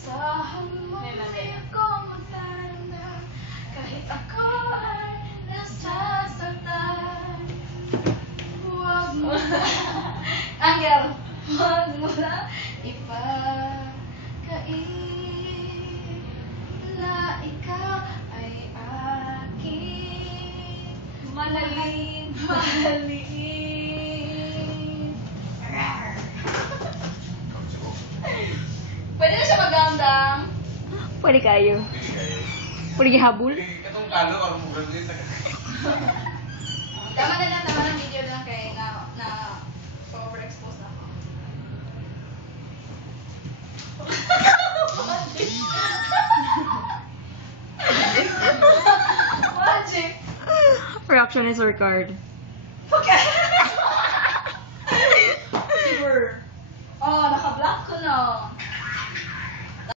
Asahan mo di ko magdanda kahit ako ay nasasaktan. Huwag mo na, Angel, huwag mo na ipagkait na ikaw ay aking mahalin. Pwede na siya magandang. Pwede kayo. Pili kayo. Pwede habol. Itong kalo, parang mugad din sa Tama na ng video lang kay na overexpose na ako. Magic. Reaction is record. Okay.